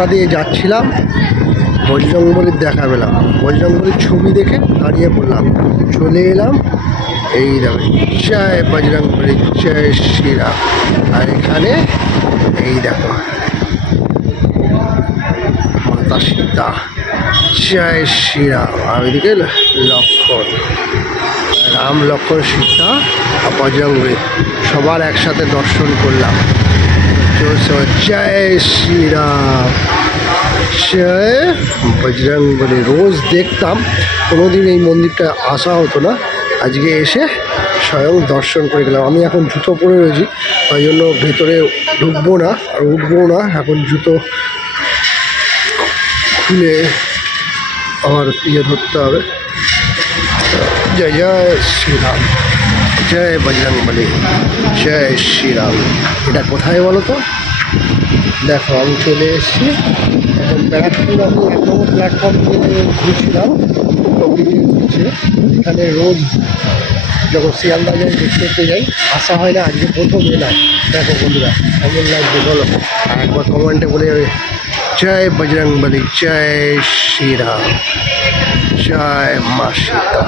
রাস্তা দিয়ে যাচ্ছিলাম, বজরংবলীর দেখা পেলাম। বজরংবলীর ছবি দেখে দাঁড়িয়ে পড়লাম, চলে এলাম। এই দেখো, জয় বজরংবলী, জয় শ্রীরাম। আর এখানে এই দেখো মাতা সীতা, জয় শ্রীরাম। আর ওইদিকে লক্ষ্মণ, রাম লক্ষ্মণ সীতা আর বজরংবলী সবার একসাথে দর্শন করলাম। জয় শ্রীরাম, জয় বজরংবলী। রোজ দেখতাম, কোনোদিন এই মন্দিরটা আসা হতো না, আজকে এসে স্বয়ং দর্শন করে গেলাম। আমি এখন জুতো পরে রয়েছি, তাই জন্য ভেতরে ঢুকবো না আর উঠবো না। এখন জুতো খুলে আমার ধরতে হবে। জয় জয় শ্রীরাম, জয় বজরংবলী, জয় শ্রীরাম। এটা কোথায় বলো তো? দেখো আমি চলে এসেছি এখন ব্যারাকপুর। আমি 1 নম্বর প্ল্যাটফর্ম দিয়ে ঘুরছিলাম, ঘুরছে। এখানে রোজ যখন শিয়ালদা যাই দেখতে যাই, আসা হয় না, আজকে প্রথম এলাম। দেখো বন্ধুরা কেমন লাগবে বলো, আর একবার কমেন্টে বলে যাবে জয় বজরংবলী, জয় শ্রীরাম, জয় মা সীতা।